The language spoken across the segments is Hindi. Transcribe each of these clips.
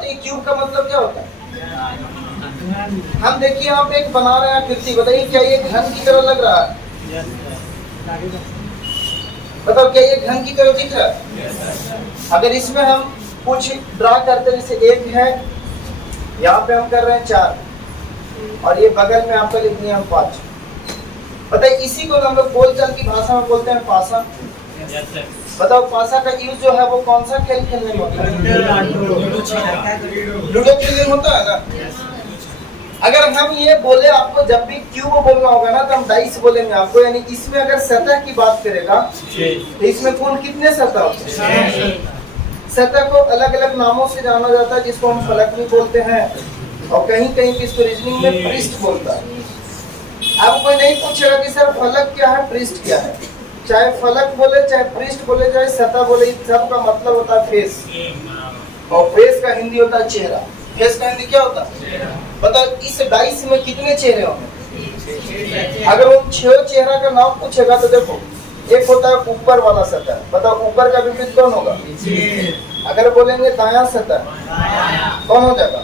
बताइए क्यूब का मतलब क्या होता है? हम देखिए आप एक बना रहे हैं आकृति, बताइए क्या ये घन की तरह लग रहा है? बताओ क्या ये घन की तरह दिख रहा है? अगर इसमें हम कुछ ड्रा करते हैं, जैसे एक है, यहाँ पे हम कर रहे हैं 4 और ये बगल में आपका लिख लिया हम 5। बताइए इसी को हम लोग बोलचाल की भाषा में बोलते हैं पासा। बताओ पासा का यूज जो है वो कौन सा खेल खेलने में होता है? लूडो खेलने में होता है ना। अगर हम ये बोले आपको जब भी क्यूब बोलना होगा ना तो हम डाइस बोलेंगे आपको, यानी इसमें अगर सतह की बात करेगा तो इसमें कुल कितने सतह होते हैं? सतह को अलग अलग नामों से जाना जाता है, जिसको हम फलक भी बोलते हैं और कहीं कहीं किसको रीजनिंग में पृष्ठ बोलता है। अब कोई नहीं पूछेगा कि सर फलक क्या है पृष्ठ क्या है, चाहे फलक बोले चाहे पृष्ठ बोले चाहे सतह बोले, इस सब का मतलब होता है फेस, और फेस का हिंदी होता है चेहरा। फेस का हिंदी क्या होता है? बताओ इस डाइस में कितने चेहरे होंगे? अगर वो 6 चेहरा का नाम पूछेगा तो देखो, एक होता है ऊपर वाला सतह, बताओ ऊपर का विपरीत कौन होगा? अगर बोलेंगे दायां सतह कौन हो जाएगा?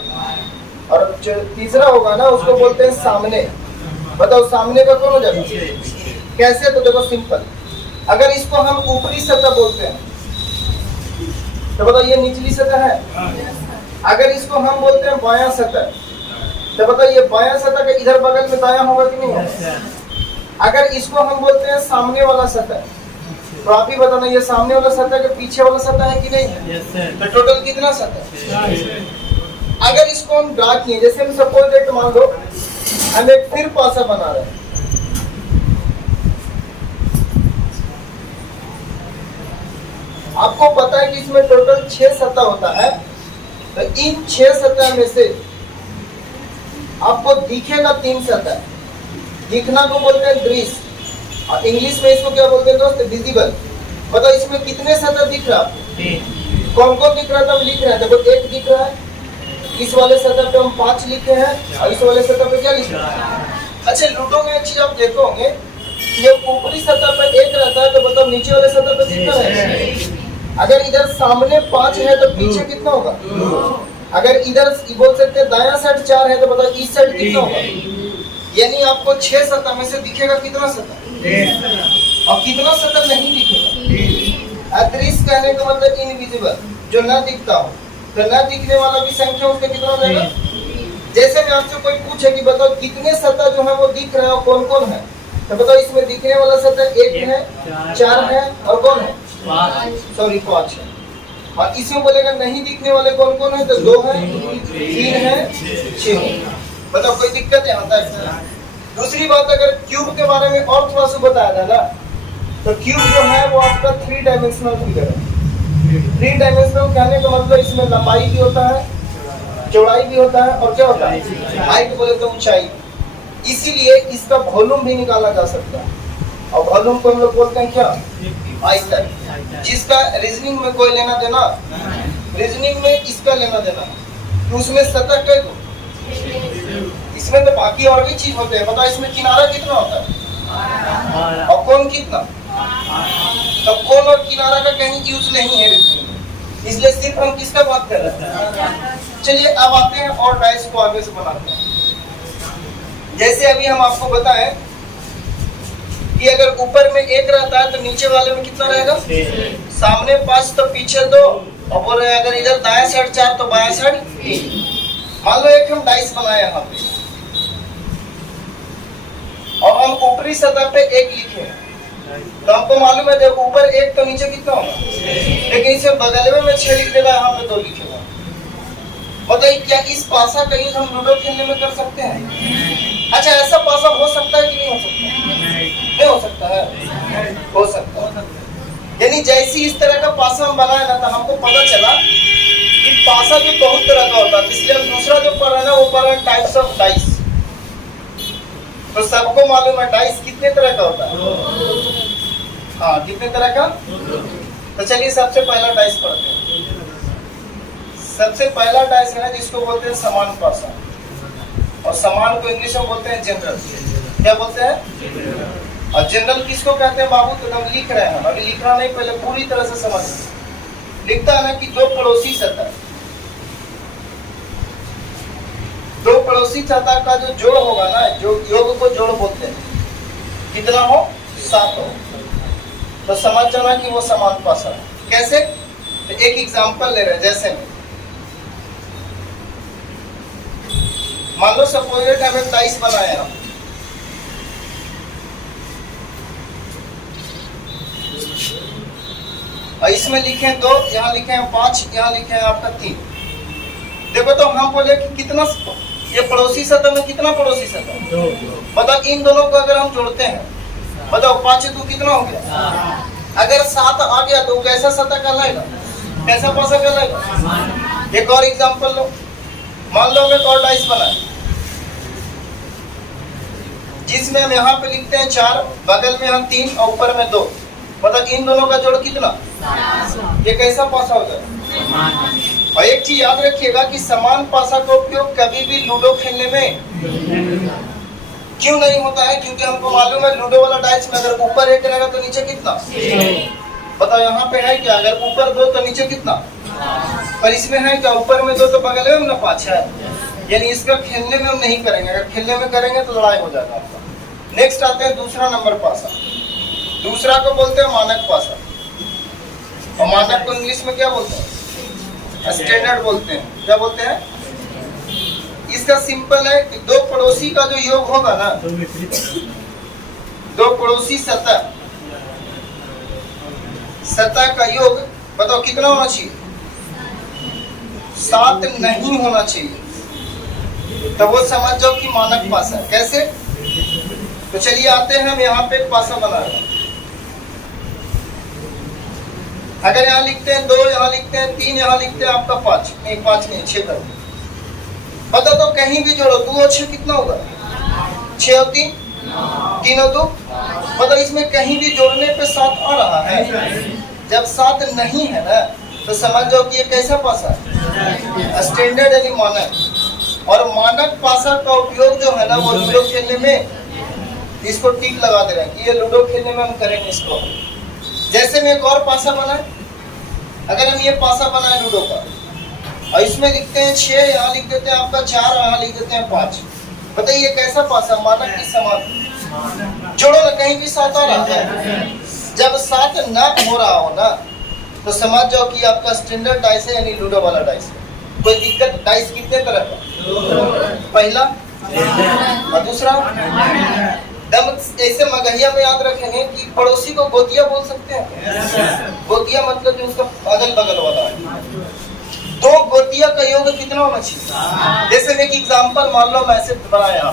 और जो तीसरा होगा ना उसको बोलते हैं सामने, बताओ सामने का कौन हो जाएगा? कैसे? तो देखो सिंपल, अगर इसको हम ऊपरी सतह बोलते हैं तो बताओ ये निचली सतह है। अगर इसको हम बोलते हैं बायां सतह तो बताओ ये बायां सतह के इधर बगल में दायां होगा कि नहीं होगा? अगर इसको हम बोलते हैं सामने वाला सतह तो आप ही बताना ये सामने वाला सतह के पीछे वाला सतह है कि नहीं है? तो टोटल कितना सतह? अगर इसको हम ड्रा किए, जैसे हम सपोज दैट मान लो हम एक फिर पासा बना रहे हैं, आपको पता है कि इसमें टोटल 6 सतह होता है, तो इन 6 सतह में से आपको दिखेगा 3 सतह। दिखना को बोलते हैं दृश्य और इंग्लिश में इसको क्या बोलते हैं दोस्त? विजिबल। बताओ इसमें कितने सतह दिख रहा है? कौन कौन दिख रहा था? लिख रहे हैं, देखो एक दिख रहा है, इस वाले सतह पे हम 5 लिखे हैं और इस वाले सतह पे क्या लिखे हैं? अच्छा लूडो में एक चीज आप देखो होंगे, ये ऊपरी सतह पे 1 रहता है तो बताओ नीचे वाले सतह पे कितना है? अगर इधर सामने 5 है तो पीछे कितना होगा? अगर इधर बोल सकते हैं दायां साइड 4 है तो बताओ इस साइड कितना होगा? यानी आपको 6 सतह में से दिखेगा कितना सतह और कितना सतह नहीं दिखेगा? अदृश्य कहने का मतलब इनविजिबल, जो न दिखता हो, तो न दिखने वाला भी संख्या उसका कितना हो जाएगा? जैसे मैं आपसे कोई पूछे कि बताओ कितने सतह जो है वो दिख रहे हैं कौन कौन है, तो बताओ इसमें दिखने वाला सतह 1 है, 4 है और कौन है? 5 है। और इसमें बोलेगा नहीं दिखने वाले कौन कौन है, तो 2 है, 3 है, 6 है। बताओ कोई दिक्कत है होता है? दूसरी बात, अगर क्यूब के बारे में और थोड़ा सा बताया था ना, तो क्यूब जो है वो आपका 3 डायमेंशनल फिगर है। 3 डायमेंशनल कहने का मतलब इसमें लंबाई भी होता है, चौड़ाई भी होता है और क्या होता है? हाइट बोले तो ऊंचाई। इसीलिए इसका वॉल्यूम भी निकाला जा सकता है, और वॉल्यूम को हम लोग बोलते हैं क्या? आयतन। जिसका रीजनिंग में कोई लेना देना, रीजनिंग में इसका लेना देना, तो उसमें सतह कई दो, इसमें तो बाकी और भी चीज होते हैं। बताओ इसमें किनारा कितना होता है और कोण कितना? तो कोण और किनारा का कहीं यूज नहीं है रीजनिंग में, इसलिए सिर्फ हम किसका बात कर रहे हैं। चलिए अब आते हैं और डाइस को आगे से बनाते हैं। जैसे अभी हम आपको बताएं कि अगर ऊपर में 1 रहता है तो नीचे वाले में कितना रहेगा? सामने 5 तो पीछे 2, और बोल रहे हैं अगर इधर दाएं साइड 4 तो बाएं साइड 3। मान लो एक हम डाइस बनाए यहाँ पे और हम ऊपरी सतह पे 1 लिखे हैं, तो आपको मालूम है देखो ऊपर 1 तो नीचे कितना होगा? लेकिन इसे बगल में 6 लिख देगा, यहाँ पे 2 लिखेगा। बताइए क्या इस पासा का यूज हम लूडो खेलने में कर सकते हैं? अच्छा ऐसा पासा हो सकता है कि नहीं हो सकता? नहीं हो सकता है? हो सकता है। यानी जैसी इस तरह का पासा हम बनाए ना, तो हमको पता चला कि पासा भी बहुत तरह का होता है, इसलिए हम दूसरा जो पढ़ रहे हैं वो पढ़ रहे हैं टाइप्स ऑफ डाइस। तो सबको मालूम है डाइस कितने तरह का होता है? हाँ कितने तरह का? तो चलिए सबसे पहला डाइस पढ़ते हैं। सबसे पहला डाइस है ना जिसको बोलते हैं समान पासा, और समान को इंग्लिश में बोलते हैं जनरल। क्या बोलते हैं? और जनरल किसको कहते हैं बाबू? तो हम लिख रहे हैं, अभी लिखना नहीं, पहले पूरी तरह से समझ। लिखता है ना कि 2 पड़ोसी सतह, दो पड़ोसी सतह का जो जोड़ होगा ना, जो योग को जोड़ बोलते हैं, कितना हो? 7 हो। तो समझ जाना कि वो समान पासा है। कैसे? तो एक एग्जांपल ले रहे हैं, जैसे मान लो सपोज हमें 23 बनाया, और इसमें लिखे हैं 2, यहाँ लिखे हैं 5, यहाँ लिखे हैं आपका 3। देखो तो हम बोले कि कितना ये पड़ोसी सतह में कितना पड़ोसी सतह? बताओ इन दोनों को अगर हम जोड़ते हैं, बताओ 5 2 कितना हो गया? अगर 7 आ गया तो कैसा सतह कहलाएगा? कैसा पासा कहलाएगा? एक और एग्जांपल लो, मान लो हमें और डाइस बनाए जिसमें हम यहाँ पे लिखते हैं 4, बगल में हम 3 और ऊपर में 2। बताओ इन दोनों का जोड़ कितना? ये कैसा पासा हो जाए? और एक चीज याद रखिएगा कि समान पासा का उपयोग कभी भी लूडो खेलने में क्यों नहीं होता है? क्योंकि हमको मालूम है लूडो वाला डाइस में अगर ऊपर 1 रहेगा तो नीचे कितना? बताओ यहाँ पे है क्या? अगर ऊपर 2 तो नीचे कितना? पर इसमें है क्या? ऊपर में 2 तो बगल में ना 5 है। यानी इसका खेलने में हम नहीं करेंगे, अगर खेलने में करेंगे तो लड़ाई हो जाएगा आपका। नेक्स्ट आते हैं दूसरा नंबर पासा। दूसरा को बोलते हैं मानक पासा, और मानक को इंग्लिश में क्या बोलते हैं? स्टैंडर्ड बोलते हैं। क्या बोलते हैं? इसका सिंपल है कि दो पड़ोसी का जो योग होगा ना, दो पड़ोसी सतह का योग बताओ कितना होना चाहिए? 7 नहीं होना चाहिए, तो वो समझ जाओ कि मानक पासा। कैसे? तो चलिए आते हैं हम यहाँ पे एक पासा बना रहे हैं। अगर यहाँ लिखते हैं 2, यहाँ लिखते हैं 3, यहाँ लिखते हैं आपका 5 नहीं, 5 नहीं 6 कर पता तो कहीं भी जोड़ो 2 और 6 कितना होगा? 6 और 3 3 और 2। मतलब इसमें कहीं भी जोड़ने पे 7 आ रहा है। जब 7 नहीं है ना तो समझ जाओ कि ये कैसा पासा है? स्टैंडर्ड यानी मानक। और मानक पासा का उपयोग जो है ना वो लूडो खेलने में, इसको टिक लगा दे रहे हैं कि ये लूडो खेलने में हम करेंगे इसको। जैसे में एक और पासा बनाए, अगर हम ये पासा बनाए लूडो का और इसमें लिखते हैं 6, यहाँ लिख देते हैं आपका 4 और यहाँ लिख देते हैं 5। बताइए ये कैसा पासा? मानक की समान। जोड़ो ना, कहीं भी 7 आ रहा है। जब 7 ना हो रहा हो ना तो समझ जाओ कि आपका स्टैंडर्ड डाइस है, यानी लूडो वाला डाइस है। कोई दिक्कत? डाइस कितने तरह का? पहला और दूसरा। दम ऐसे मगहिया में याद रखेंगे कि पड़ोसी को गोतिया बोल सकते हैं। गोतिया मतलब जो उसका अगल बगल वाला है। 2 गोतिया का योग कितना होना चाहिए? जैसे मैं एक एग्जांपल मान लो मैंने बनाया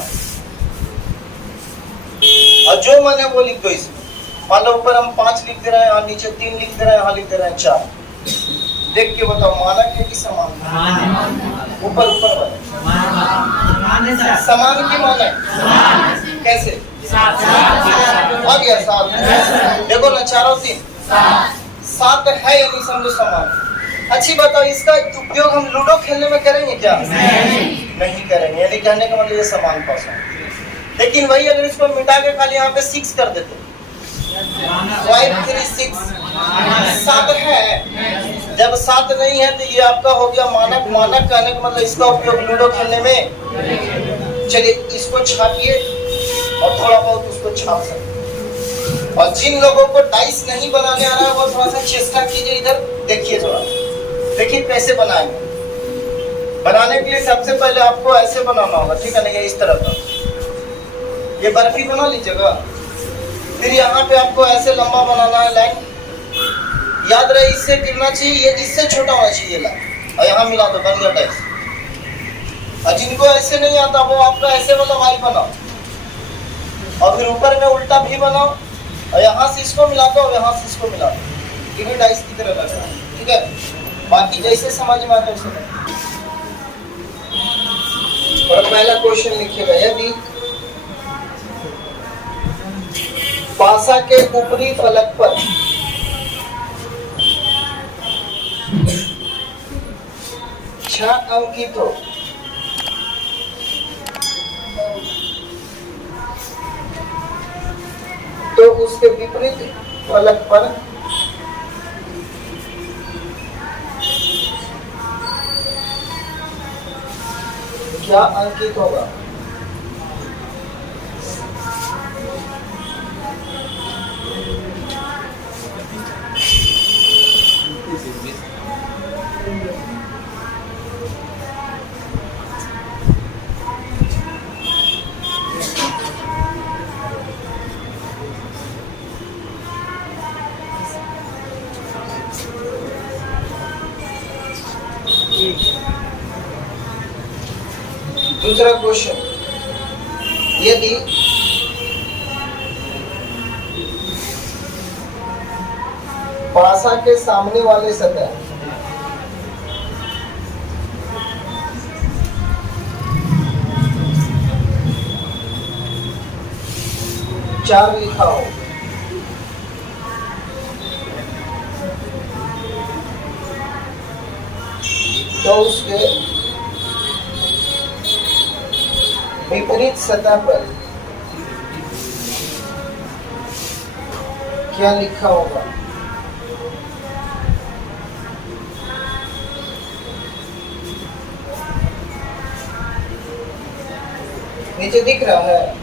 और जो मैंने वो लिख दो इसमें। मान लो ऊपर हम 5 लिख दे रहे हैं, यहाँ नीचे 3 लिख दे रहे हैं, यहाँ लिख दे रहे हैं 4। देख के बताओ मानक है कि समान? ऊपर वाले समान की मानक। कैसे? आ गया 7। देखो ना 4 और 3 7 है, यानी समझो समान। अच्छी बताओ इसका उपयोग हम लूडो खेलने में करेंगे क्या? नहीं करेंगे, यानी कहने का मतलब ये समान पासा। लेकिन वही अगर इसको मिटा के खाली यहाँ पे 6 कर देते, 5 3 6 7 है। जब 7 नहीं है तो ये आपका हो गया मानक। मानक कहने का मतलब इसका उपयोग लूडो खेलने में। चलिए इसको छापिए और थोड़ा बहुत उसको छाप सकते। और जिन लोगों को डाइस नहीं बनाने आ रहा है वो थोड़ा सा चेष्टा कीजिए, इधर देखिए, थोड़ा देखिए कैसे बनाएंगे। बनाने के लिए सबसे पहले आपको ऐसे बनाना होगा, ठीक है ना? ये इस तरह का ये बर्फी बना लीजिएगा। फिर यहाँ पे आपको ऐसे लंबा बनाना है लाइन। याद रहे इससे गिरना चाहिए, ये इससे छोटा होना चाहिए लाइन। और यहाँ मिला दो, बन गया डाइस। और जिनको ऐसे नहीं आता वो आपका ऐसे वाला वाई बनाओ और फिर ऊपर में उल्टा भी बनाओ और यहाँ से इसको मिला दो और यहाँ से इसको मिला दो। ये भी डाइस की तरह लग रहा है, ठीक है? बाकी जैसे समझ में आता है वैसे। और पहला क्वेश्चन लिखिएगा, यदि पासा के ऊपरी फलक पर छह अंकित हो तो उसके विपरीत फलक पर क्या अंकित होगा? दूसरा क्वेश्चन, यदि पासा के सामने वाले सतह चार लिखा हो तो उसके विपरीत सतह पर क्या लिखा होगा? नीचे दिख रहा है।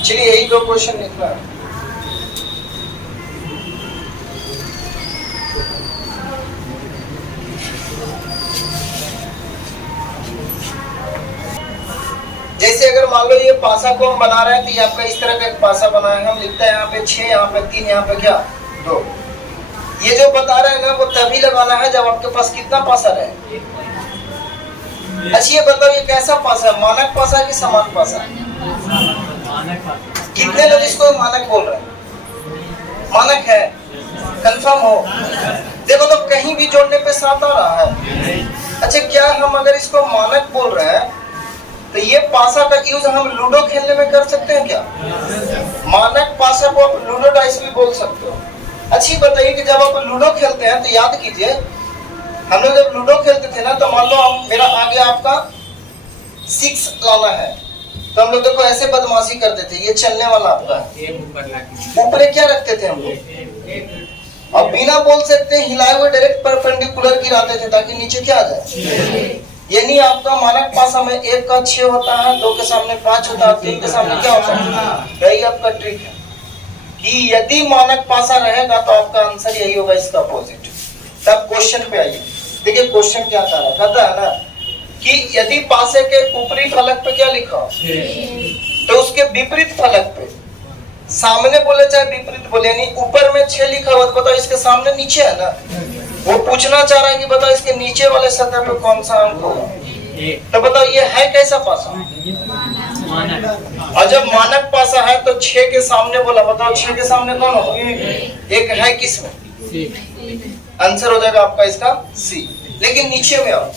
चलिए यही दो क्वेश्चन लिखना है। जैसे अगर मान लो ये पासा को हम बना रहे हैं तो ये आपका इस तरह का एक पासा बना है, हम लिखते हैं यहाँ पे 6, यहाँ पे 3, यहाँ पे क्या 2। ये जो बता रहे हैं ना वो तभी लगाना है जब आपके पास कितना पासा रहे। अच्छा ये बताओ ये कैसा पासा है, मानक पासा कि समान पासा? कितने लोग इसको मानक बोल रहे हैं? मानक है, कंफर्म हो? देखो तो कहीं भी जोड़ने पे 7 आ रहा है। अच्छा क्या हम अगर इसको मानक बोल रहे हैं तो ये पासा का यूज हम लूडो खेलने में कर सकते हैं क्या? मानक पासा को आप लूडो डाइस भी बोल सकते हो। अच्छी बताइए कि जब आप लूडो खेलते हैं तो याद कीजिए हम लोग जब लूडो खेलते थे ना तो मान लो मेरा आगे आपका 6 लाना है तो हम लोग देखो ऐसे बदमाशी करते थे, ये चलने वाला आपका ऊपर क्या रखते थे हम लोग, और बिना बोल सकते हिलाए हुए डायरेक्ट परपेंडिकुलर गिराते थे ताकि नीचे क्या आ जाए। यानी आपका मानक पासा में 1 का 6 होता है, 2 के सामने 5 होता है, 3 के सामने क्या होता है। यही आपका ट्रिक है कि यदि मानक पासा रहेगा तो आपका आंसर यही होगा, इसका अपोजिट। तब क्वेश्चन पे आइए, देखिए क्वेश्चन क्या कह रहा था ना कि यदि पासे के ऊपरी फलक पे क्या लिखा तो उसके विपरीत फलक पे, सामने बोले चाहे विपरीत बोले, यानी ऊपर में 6 लिखा हुआ तो बताओ इसके सामने नीचे है ना, वो पूछना चाह रहा है कि बताओ इसके नीचे वाले सतह पे कौन सा अंक होगा। तो बताओ ये है कैसा पासा? और जब मानक पासा है तो 6 के सामने बोला, बताओ 6 के सामने कौन होगा? एक है किसमें? आंसर हो जाएगा आपका इसका सी। लेकिन नीचे में आओ,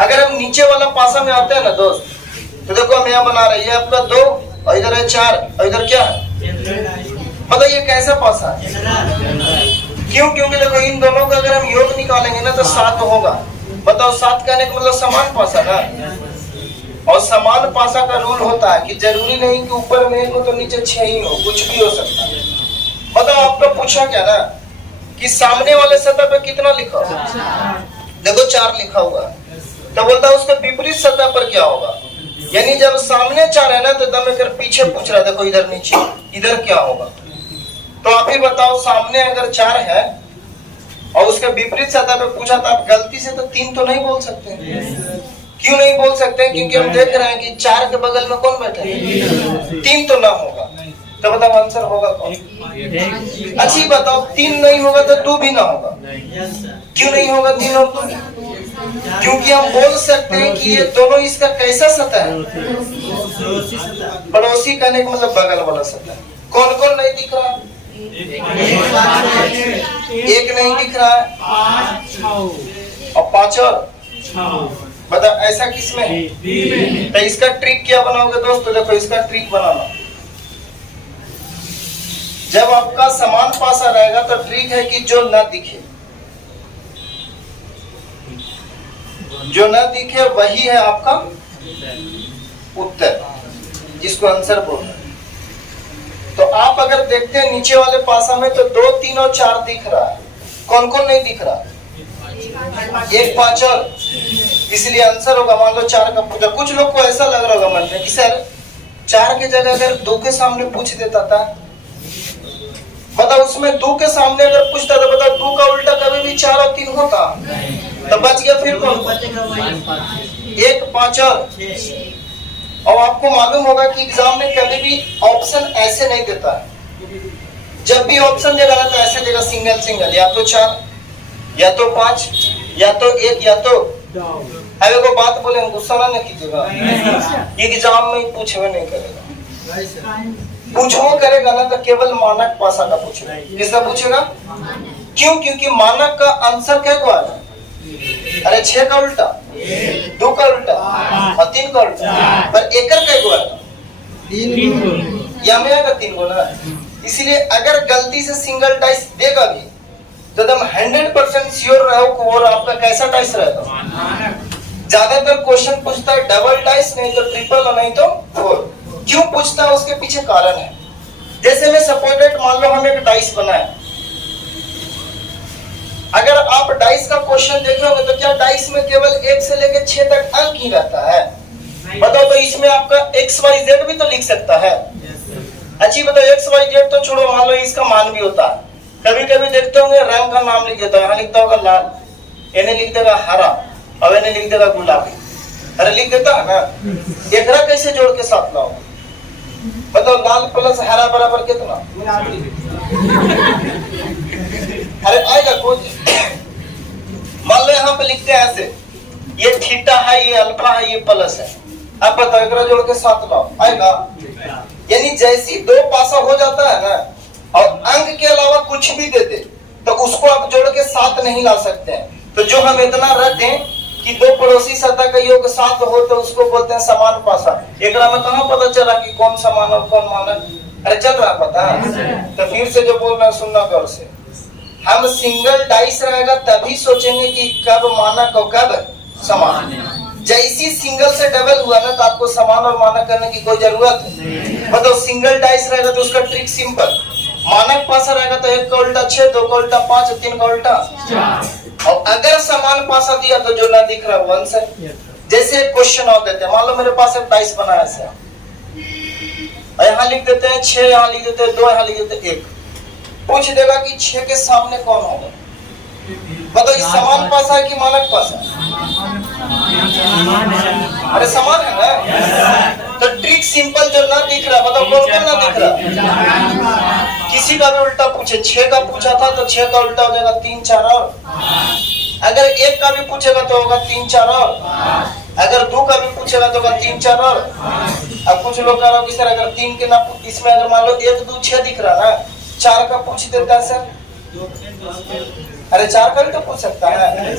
अगर हम नीचे वाला पासा में आते हैं ना दोस्त तो देखो हम यहाँ बना रहे हैं आपका 2 और इधर है 4 और इधर क्या है, बताओ ये कैसा पासा है? क्यों? क्योंकि देखो इन दोनों का अगर हम योग निकालेंगे ना तो 7 होगा। बताओ 7 कहने का मतलब समान पासा ना, और समान पासा का रूल होता है कि जरूरी नहीं कि ऊपर में 1 हो तो नीचे 6 ही हो, कुछ भी हो सकता है। बताओ आपका पूछा क्या ना कि सामने वाले सतह पे कितना लिखा हुआ, देखो 4 लिखा हुआ है, तो बोलता है उसके विपरीत सतह पर क्या होगा। यानी जब सामने 4 है ना तो दम कर पीछे पूछ रहा है, देखो इधर नीचे, इधर क्या होगा। तो आप ही बताओ सामने अगर 4 है और उसके विपरीत सतह पे पूछा तो आप गलती से तो 3 तो नहीं बोल सकते। क्यों नहीं बोल सकते? क्योंकि हम देख रहे हैं कि 4 के बगल में कौन बैठा है? 3 तो ना होगा, तो बताओ आंसर होगा कौन? अच्छी बताओ, 3 नहीं होगा तो 2 भी ना होगा। क्यों नहीं होगा 3 और 2? क्योंकि हम बोल सकते हैं कि ये दोनों इसका कैसा सतह है? पड़ोसी कहने का मतलब बगल वाला सतह। कौन कौन नहीं दिख रहा? एक नहीं दिख रहा है और 5 और बता, ऐसा किसमें है? तो इसका ट्रिक क्या बनाओगे दोस्तों? देखो इसका ट्रिक बनाना, जब आपका समान पासा रहेगा तो ट्रिक है कि जो न दिखे, जो न दिखे वही है आपका उत्तर, जिसको आंसर बोलना है। तो आप अगर देखते हैं नीचे वाले पासा में तो 2, 3 और 4 दिख रहा है। कौन कौन नहीं दिख रहा? 1, 5 और, इसलिए आंसर होगा मान लो 4 का पूछा। कुछ लोग को ऐसा लग रहा होगा मन में कि सर 4 के जगह अगर 2 के सामने पूछ देता था, बताओ उसमें 2 के सामने अगर पूछता था, बताओ 2 का उल्टा कभी भी 4 और 3 होता तो बच गया। फिर कौन? 1, 5 और आपको मालूम होगा कि एग्जाम में कभी भी ऑप्शन ऐसे नहीं देता है। जब भी ऑप्शन देगा ना तो ऐसे देगा सिंगल सिंगल, या तो 4 या तो 5 या तो 1 या तो। अरे को बात बोले गुस्सा ना कीजिएगा, एग्जाम में पूछवे नहीं करेगा। पूछो करेगा ना तो केवल मानक पासा का पूछेगा। किसका पूछेगा? क्यों? क्योंकि मानक का आंसर क्या को आएगा? अरे 6 का उल्टा, 2 का उल्टा और 3 का उल्टा, पर एकर का को आएगा? 3 या में आएगा 3 को ना। इसलिए अगर गलती से सिंगल डाइस देगा भी तो तुम 100% श्योर रहो कि वो आपका कैसा डाइस रहेगा। ज्यादातर क्वेश्चन पूछता है डबल डाइस, नहीं तो ट्रिपल और नहीं तो 4। क्यों पूछता है? उसके पीछे कारण है। जैसे मैं सपोर्टेड मान लो हम एक डाइस बनाए, अगर आप डाइस का क्वेश्चन देखोगे तो क्या डाइस में केवल 1 से लेकर 6 तक अंक ही रहता है? बताओ, तो इसमें आपका XYZ भी तो लिख सकता है। अच्छी बताओ, XYZ तो छोड़ो, मान लो इसका मान भी होता है। कभी कभी देखते होंगे रंग का नाम लिख देता है, यहाँ लिखता होगा लाल, इन्हें लिख देगा हरा और इन्हें लिख देगा गुलाबी। अरे लिख देता है ना। एकरा कैसे जोड़ के साथ लाओ? बताओ, लाल प्लस हरा बराबर कितना? अरे आएगा कुछ? मान लो यहाँ पे लिखते हैं ऐसे, ये थीटा है, ये अल्फा है, ये प्लस है। अब बताओ एकरा जोड़ के साथ लाओ, आएगा? यानी जैसी 2 पासा हो जाता है ना और अंक के अलावा कुछ भी दे दे तो उसको आप जोड़ के साथ नहीं ला सकते हैं। तो जो हम इतना रट हैं कि 2 पड़ोसी सतह का योग 7 हो तो उसको बोलते हैं समान पासा। एकरा में कहाँ पता चला कि कौन समान और कौन मानक? अरे चल रहा पता है? तो फिर से जो बोल रहे हैं सुनना गौर से। हम सिंगल डाइस रहेगा तभी सोचेंगे कि कब मानक और कब समान। जैसी सिंगल से डबल हुआ ना तो आपको समान और मानक करने की कोई जरूरत नहीं। मतलब सिंगल डाइस रहेगा तो उसका ट्रिक सिंपल, मानक पासा रहेगा तो 1 का उल्टा 6, 2 का उल्टा 5, 3 का उल्टा 4। और अगर समान पासा दिया तो जो ना दिख रहा वो आंसर। जैसे क्वेश्चन और देते हैं, मान लो मेरे पास एक डाइस बना है ऐसा, और यहाँ लिख देते हैं 6, यहाँ लिख देते हैं 2, यहाँ लिख देते हैं 1। पूछ देगा कि 6 के सामने कौन होगा? बताओ, ये समान पासा है कि मानक पासा? अरे समान है ना। तो ट्रिक सिंपल, जो ना दिख रहा, बताओ कौन कौन ना दिख रहा? किसी का भी उल्टा पूछे, 6 का पूछा था तो 6 का उल्टा हो जाएगा 3, 4 और। अगर 1 का भी पूछेगा तो होगा 3, 4 और। अगर 2 का भी पूछेगा तो होगा 3, 4 और। अब कुछ लोग कह रहे हो कि सर अगर 3 के ना, इसमें अगर मान लो 1, 2, 6 दिख रहा ना, 4 का पूछ देता है सर। अरे 4 का भी तो पूछ सकता है,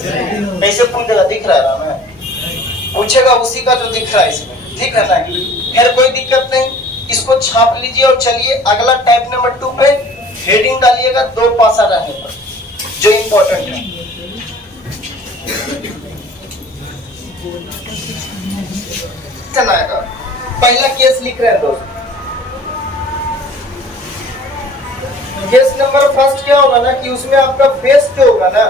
कैसे पूछ देगा? दिख रहा है ना, पूछेगा उसी का जो दिख रहा है इसमें, ठीक है ना? फिर कोई दिक्कत नहीं, इसको छाप लीजिए और चलिए अगला टाइप नंबर 2 पे हेडिंग डालिएगा 2 पासा रहने पर, जो इंपॉर्टेंट है। पहला केस लिख रहे हैं दोस्त। केस नंबर फर्स्ट क्या होगा ना कि उसमें आपका फेस जो होगा ना,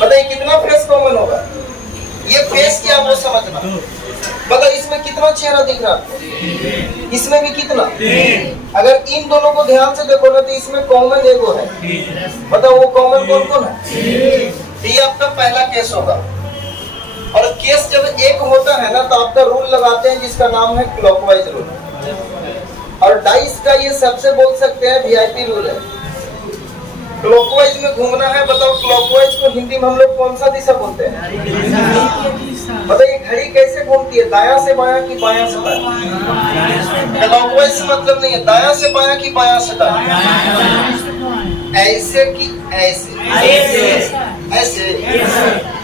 बताइए कितना फेस कॉमन होगा? ये फेस क्या वो समझना। बताओ इसमें कितना चेहरा दिख रहा है? इसमें भी कितना? अगर इन दोनों को ध्यान से देखो ना तो इसमें कॉमन एगो है। बताओ वो कॉमन कौन कौन है? ये आपका पहला केस होगा। और केस जब एक होता है ना तो आपका रूल लगाते हैं जिसका नाम है क्लॉकवाइज रूल। और डाइस का ये सबसे बोल सकते हैं वीआईपी रूल है। क्लॉकवाइज में घूमना है, बताओ क्लॉकवाइज को हिंदी में हम लोग कौन सा दिशा बोलते हैं? बताइए घड़ी कैसे घूमती है, दायां से बायां कि बायां से दायां? क्लॉकवाइज से मतलब नहीं है दायां से बायां कि बायां से दायां, ऐसे कि ऐसे, ऐसे।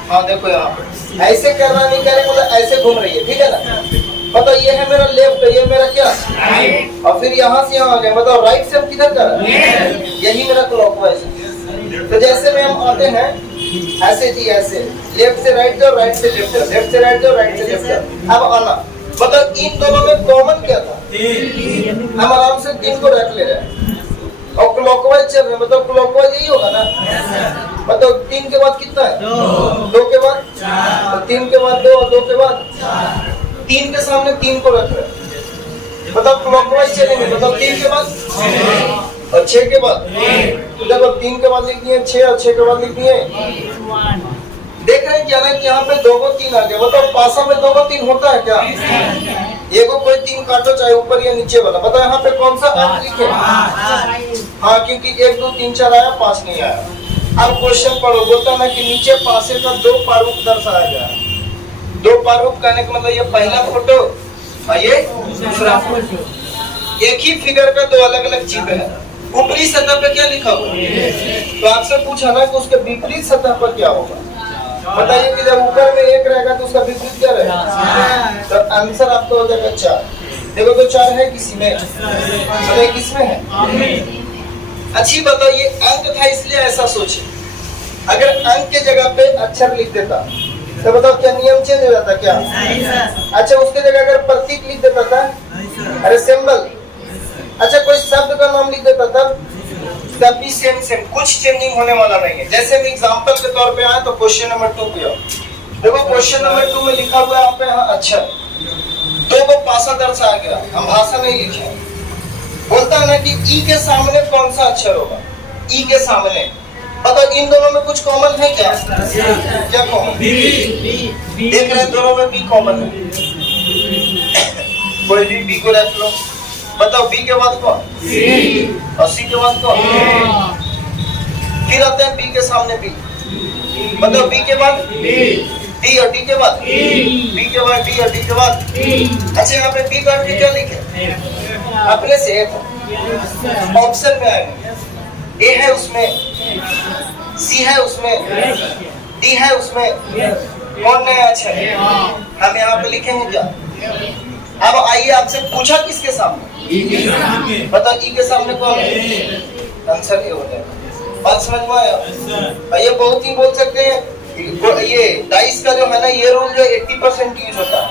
हाँ देखो यहाँ ऐसे करना नहीं कह रहे, मतलब ऐसे घूम रही है, ठीक है ना? बताओ ये है मेरा लेफ्ट, ये मेरा क्या, और फिर यहाँ से यहाँ आ गए, बताओ राइट से हम किधर जा रहे हैं? यही मेरा क्लॉकवाइज है। तो जैसे में हम आते हैं ऐसे जी, ऐसे लेफ्ट से राइट जाओ, राइट से लेफ्ट जाओ, लेफ्ट से राइट जाओ, राइट से लेफ्ट जाओ। अब आना, मतलब इन दोनों में कॉमन क्या था? हम आराम से 3 को रख ले रहे हैं और क्लॉकवाइज चल रहे हैं, मतलब क्लॉकवाइज यही होगा ना? मतलब 3 के बाद कितना है? 2 के बाद 3 के बाद 2, 2 के बाद 3 के सामने 3 को रख रहे हैं, मतलब क्लॉकवाइज चलेंगे। मतलब 3 के बाद और 6 के बाद, तो देखो 3 के बाद लिख दिए 6 और 6 के बाद लिख दिए। देख रहे हैं क्या ना कि यहाँ पे 2 को 3 आ गया, मतलब पासा में 2 को 3 होता है क्या? ये को कोई 3 काटो चाहे ऊपर या नीचे वाला, बताओ यहाँ पे कौन सा अंक लिखे? हाँ, क्योंकि 1 2 3 4 आया, 5 नहीं आया। अब क्वेश्चन पढ़ो, बोलता ना कि नीचे पासे का 2 प्रारूप दर्शाया गया। 2 प्रारूप कहने का मतलब ये पहला फोटो और ये दूसरा फोटो, एक ही फिगर का 2 अलग अलग चित्र है। ऊपरी सतह पे क्या लिखा हुआ है? तो आपसे पूछा ना कि उसके विपरीत सतह पर क्या होगा? बताइए कि जब ऊपर में 1 रहेगा तो उसका विपरीत क्या रहेगा? तो आंसर आपका हो जाएगा 4। देखो तो 4 है किसी में, बताइए किसमें है? अच्छी बताओ, ये अंक था इसलिए ऐसा सोचे। अगर अंक के जगह पे अक्षर लिख देता तो बताओ क्या नियम चेंज हो जाता क्या? अच्छा, उसके जगह अगर प्रतीक लिख देता था, अरे सिंबल, अच्छा कोई शब्द का नाम लिख देता था, तब भी सेम सेम, कुछ चेंजिंग होने वाला नहीं है। जैसे हम एग्जांपल के तौर पे आए तो क्वेश्चन नंबर 2 पे आओ। देखो क्वेश्चन नंबर 2 में लिखा हुआ है आप पे यहाँ अक्षर 2 को पासा दर्शाया गया, हम भाषा नहीं लिखे। बोलता है ना कि ई के सामने कौन सा अक्षर होगा? ई के सामने, बताओ इन दोनों में कुछ कॉमन है क्या? क्या कॉमन? देख रहे हैं दोनों में बी कॉमन है, कोई भी बी को रख लो। बताओ बी के बाद कौन? और सी के बाद कौन? फिर आते हैं बी के सामने बी, मतलब बी के बाद डी और डी के बाद बी के बाद डी और डी के बाद। अच्छा यहाँ पे बी का अर्थ क्या लिखे? अपने से ऑप्शन में आएगा, ए है उसमें, सी है उसमें, डी है उसमें, कौन नया अक्षर है? हम यहाँ पे लिखेंगे क्या? अब आइए आपसे पूछा किसके सामने? बताओ ई के सामने कौन है? आंसर ए हो जाएगा। बात समझ में आया? ये बहुत ही बोल सकते हैं, ये डाइस का जो है ना ये रूल जो 80% यूज होता है,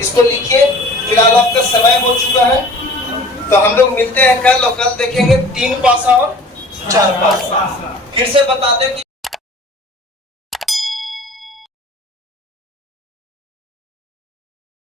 इसको लिखिए। फिलहाल आपका समय हो चुका है, तो हम लोग मिलते हैं कल, और कल देखेंगे 3 पासा और 4 पासा। फिर से बता दें कि